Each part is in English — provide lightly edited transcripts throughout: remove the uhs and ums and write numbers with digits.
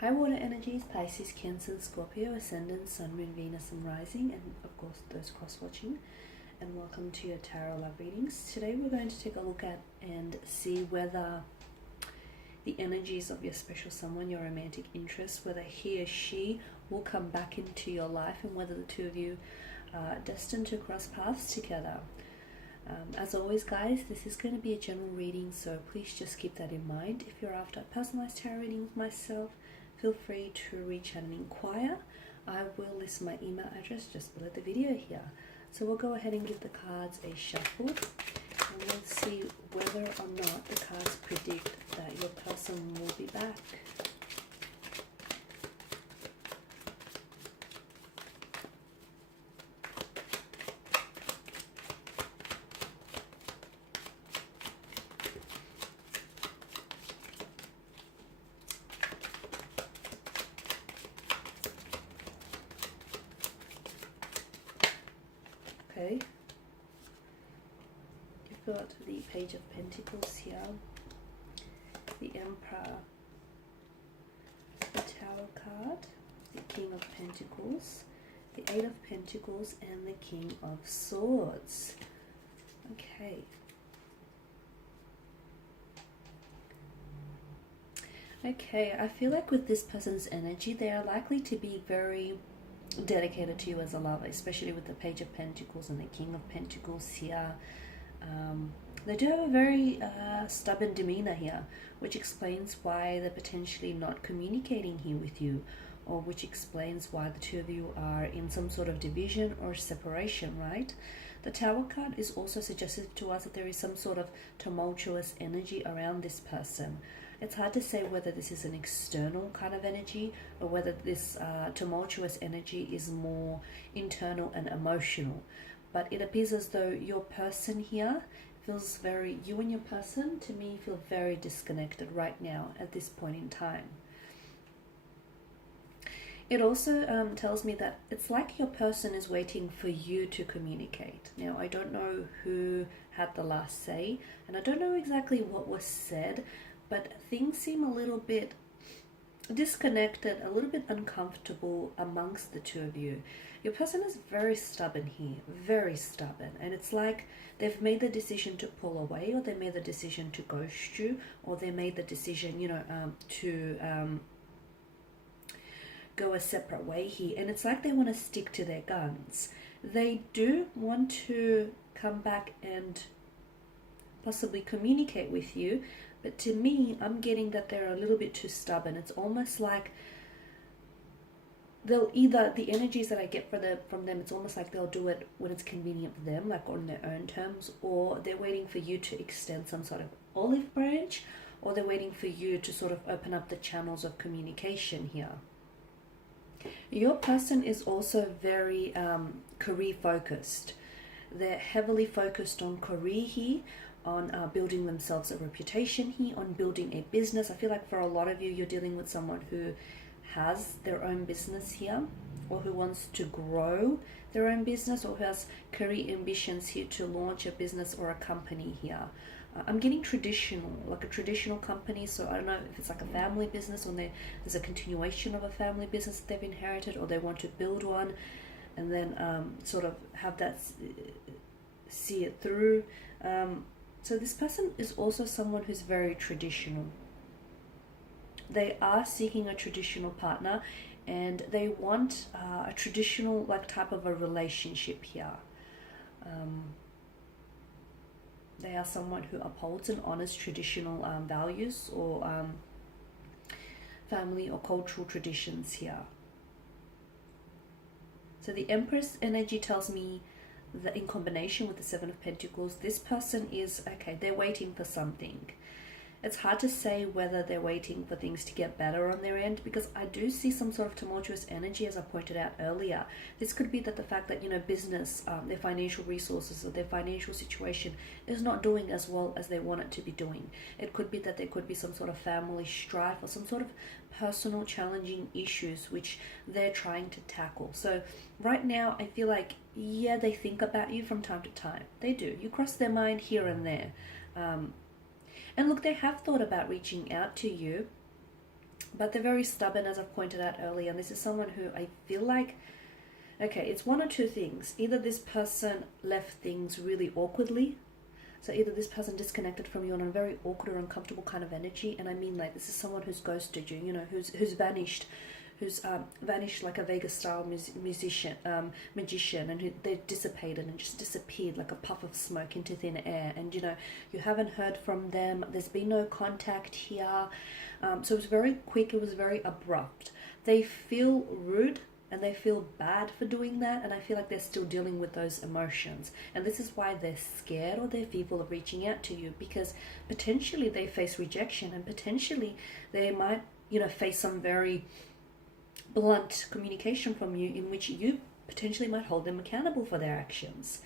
High water energies, Pisces, Cancer, Scorpio, Ascendant, Sun, Moon, Venus, and Rising, and of course those cross-watching. And welcome to your Tarot Love Readings. Today we're going to take a look at and see whether the energies of your special someone, your romantic interest, whether he or she will come back into your life and whether the two of you are destined to cross paths together. As always, guys, this is going to be a general reading, so please just keep that in mind. If you're after a personalized tarot reading with myself, feel free to reach out and inquire. I will list my email address just below the video here. So we'll go ahead and give the cards a shuffle, and we'll see whether or not the cards predict that your person will be back. Okay, you've got the Page of Pentacles here, the Emperor, the Tower card, the King of Pentacles, the Eight of Pentacles, and the King of Swords. Okay. Okay, I feel like with this person's energy, they are likely to be very dedicated to you as a lover, especially with the Page of Pentacles and the King of Pentacles here. They do have a very stubborn demeanor here, which explains why they're potentially not communicating here with you, or which explains why the two of you are in some sort of division or separation, right? The Tower card is also suggestive to us that there is some sort of tumultuous energy around this person. It's hard to say whether this is an external kind of energy or whether this tumultuous energy is more internal and emotional. But it appears as though your person here feels very, you and your person, to me, feel very disconnected right now at this point in time. It also tells me that it's like your person is waiting for you to communicate. Now, I don't know who had the last say, and I don't know exactly what was said, but things seem a little bit disconnected, a little bit uncomfortable amongst the two of you. Your person is very stubborn here, very stubborn, and it's like they've made the decision to pull away, or they made the decision to ghost you, or they made the decision, to go a separate way here, and it's like they want to stick to their guns. They do want to come back and possibly communicate with you, but to me, I'm getting that they're a little bit too stubborn. It's almost like they'll either, the energies that I get from them, it's almost like they'll do it when it's convenient for them, like on their own terms, or they're waiting for you to extend some sort of olive branch, or they're waiting for you to sort of open up the channels of communication here. Your person is also very career focused. They're heavily focused on career here, on building themselves a reputation here, on building a business. I feel like for a lot of you, you're dealing with someone who has their own business here, or who wants to grow their own business, or who has career ambitions here to launch a business or a company here. I'm getting traditional, like a traditional company, so I don't know if it's like a family business, or there's a continuation of a family business that they've inherited, or they want to build one and then sort of have that, see it through. So this person is also someone who's very traditional. They are seeking a traditional partner, and they want a traditional type of a relationship here. They are someone who upholds and honors traditional values, or family or cultural traditions here. So the Empress energy tells me that in combination with the Seven of Pentacles, this person is, okay, they're waiting for something. It's hard to say whether they're waiting for things to get better on their end, because I do see some sort of tumultuous energy, as I pointed out earlier. This could be that the fact that, business, their financial resources, or their financial situation is not doing as well as they want it to be doing. It could be that there could be some sort of family strife, or some sort of personal challenging issues which they're trying to tackle. So right now, I feel like, yeah, they think about you from time to time. They do. You cross their mind here and there. And look, they have thought about reaching out to you, but they're very stubborn, as I've pointed out earlier. And this is someone who I feel like, okay, it's one or two things. Either this person left things really awkwardly. So either this person disconnected from you on a very awkward or uncomfortable kind of energy. And I mean, like, this is someone who's ghosted you, you know, who's vanished. Who's vanished like a Vegas-style magician, and they dissipated and just disappeared like a puff of smoke into thin air. And, you know, you haven't heard from them. There's been no contact here. So it was very quick. It was very abrupt. They feel rude and they feel bad for doing that, and I feel like they're still dealing with those emotions. And this is why they're scared or they're fearful of reaching out to you, because potentially they face rejection, and potentially they might, you know, face some very blunt communication from you in which you potentially might hold them accountable for their actions.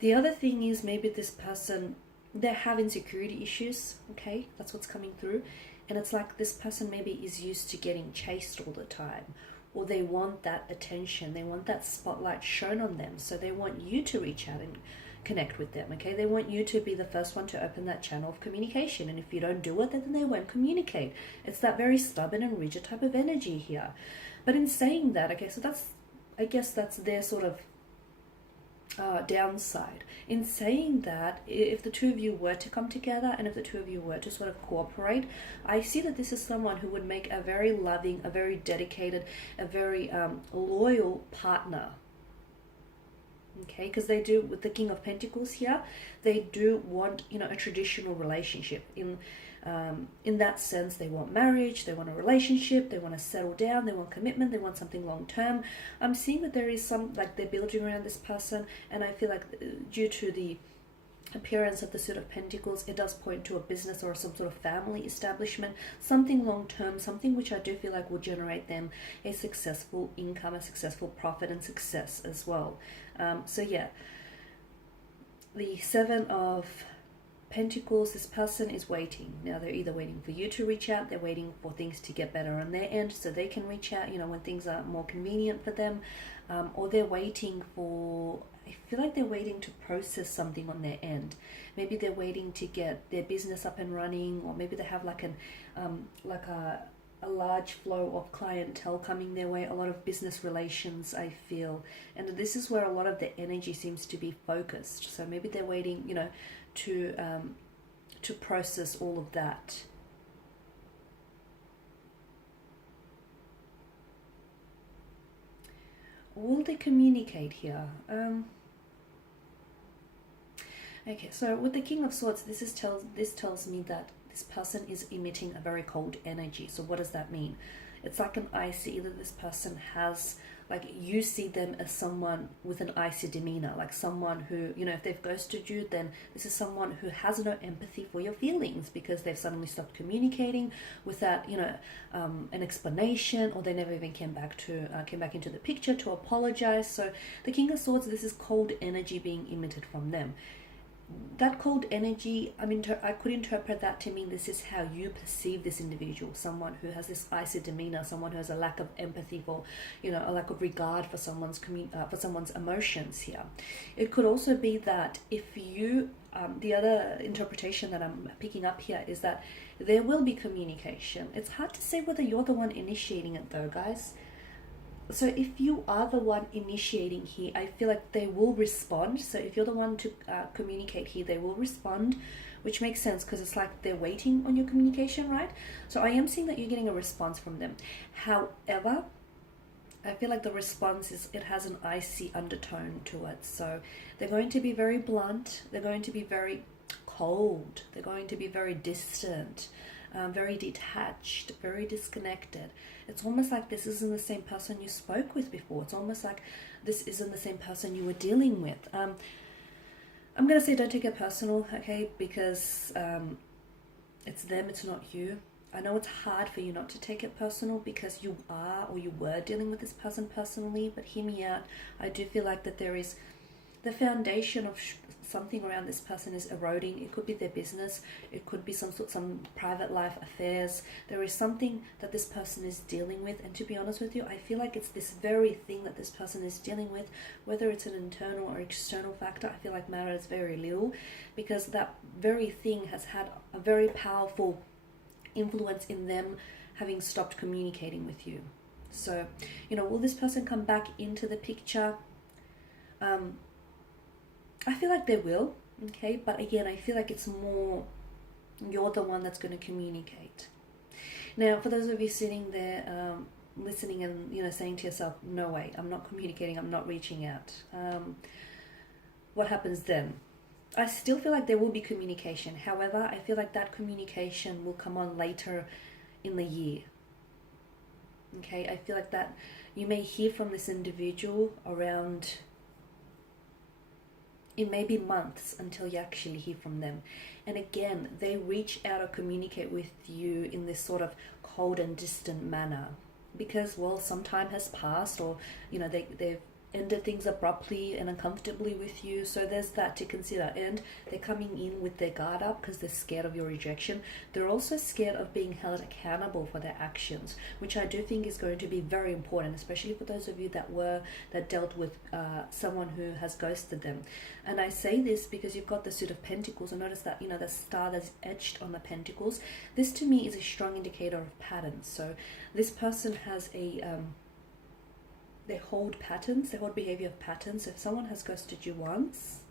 The other thing is, maybe this person, they have insecurity issues, okay? That's what's coming through. And it's like this person maybe is used to getting chased all the time, or they want that attention, they want that spotlight shown on them, so they want you to reach out and connect with them, okay? They want you to be the first one to open that channel of communication, and if you don't do it, then they won't communicate. It's that very stubborn and rigid type of energy here. But in saying that, okay, so that's, I guess that's their sort of downside. In saying that, if the two of you were to come together and if the two of you were to sort of cooperate, I see that this is someone who would make a very loving, a very dedicated, a very loyal partner. Okay, because they do, with the King of Pentacles here, they do want, you know, a traditional relationship. In that sense, they want marriage, they want a relationship, they want to settle down, they want commitment, they want something long term. I'm seeing that there is some, like, they're building around this person, and I feel like due to the appearance of the Suit of Pentacles, it does point to a business or some sort of family establishment, something long term, something which I do feel like will generate them a successful income, a successful profit and success as well. So yeah, the Seven of Pentacles, this person is waiting. Now they're either waiting for you to reach out, they're waiting for things to get better on their end so they can reach out, you know, when things are more convenient for them, or they're waiting for, I feel like they're waiting to process something on their end. Maybe they're waiting to get their business up and running, or maybe they have like a large flow of clientele coming their way, a lot of business relations, I feel. And this is where a lot of the energy seems to be focused. So maybe they're waiting, you know, to process all of that. Will they communicate here? Okay, so with the King of Swords, this tells me that this person is emitting a very cold energy. So what does that mean? It's like an icy, either this person has, like, you see them as someone with an icy demeanor, like someone who, you know, if they've ghosted you, then this is someone who has no empathy for your feelings because they've suddenly stopped communicating without, you know, an explanation, or they never even came back into the picture to apologize. So the King of Swords, this is cold energy being emitted from them. That cold energy, I mean, I could interpret that to mean this is how you perceive this individual, someone who has this icy demeanor, someone who has a lack of empathy for, you know, a lack of regard for someone's emotions here. It could also be that if you, the other interpretation that I'm picking up here is that there will be communication. It's hard to say whether you're the one initiating it though, guys. So if you are the one initiating here, I feel like they will respond. So if you're the one to communicate here, they will respond, which makes sense because it's like they're waiting on your communication, right? So I am seeing that you're getting a response from them. However, I feel like the response it has an icy undertone to it. So they're going to be very blunt. They're going to be very cold. They're going to be very distant. Very detached, very disconnected. It's almost like this isn't the same person you spoke with before. It's almost like this isn't the same person you were dealing with. I'm going to say don't take it personal, okay? Because it's them, it's not you. I know it's hard for you not to take it personal because you are or you were dealing with this person personally, but hear me out. I do feel like that there is the foundation of something around this person is eroding. It could be their business, it could be some private life affairs. There is something that this person is dealing with, and to be honest with you, I feel like it's this very thing that this person is dealing with, whether it's an internal or external factor, I feel like matters very little, because that very thing has had a very powerful influence in them having stopped communicating with you. So, you know, will this person come back into the picture? I feel like they will, okay? But again, I feel like it's more you're the one that's going to communicate. Now, for those of you sitting there listening and, you know, saying to yourself, no way, I'm not communicating, I'm not reaching out. What happens then? I still feel like there will be communication. However, I feel like that communication will come on later in the year. Okay, I feel like that you may hear from this individual around, it may be months until you actually hear from them. And again, they reach out or communicate with you in this sort of cold and distant manner because, well, some time has passed, or, you know, they've ended things abruptly and uncomfortably with you. So there's that to consider. And they're coming in with their guard up because they're scared of your rejection. They're also scared of being held accountable for their actions, which I do think is going to be very important, especially for those of you that dealt with someone who has ghosted them. And I say this because you've got the Suit of Pentacles, and notice that, you know, the star that's etched on the Pentacles. This to me is a strong indicator of patterns. So this person has they hold patterns, they hold behavior of patterns. So if someone has ghosted you once,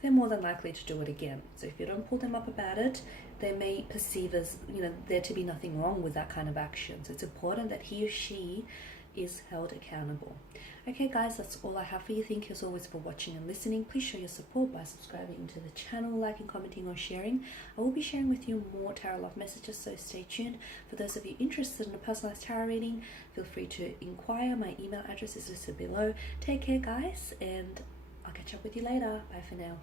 they're more than likely to do it again. So if you don't pull them up about it, they may perceive as, you know, there to be nothing wrong with that kind of action. So it's important that he or she is held accountable. Okay guys, that's all I have for you. Thank you as always for watching and listening. Please show your support by subscribing to the channel, liking, commenting or sharing. I will be sharing with you more tarot love messages, so stay tuned. For those of you interested in a personalized tarot reading, feel free to inquire. My email address is listed below. Take care guys, and I'll catch up with you later. Bye for now.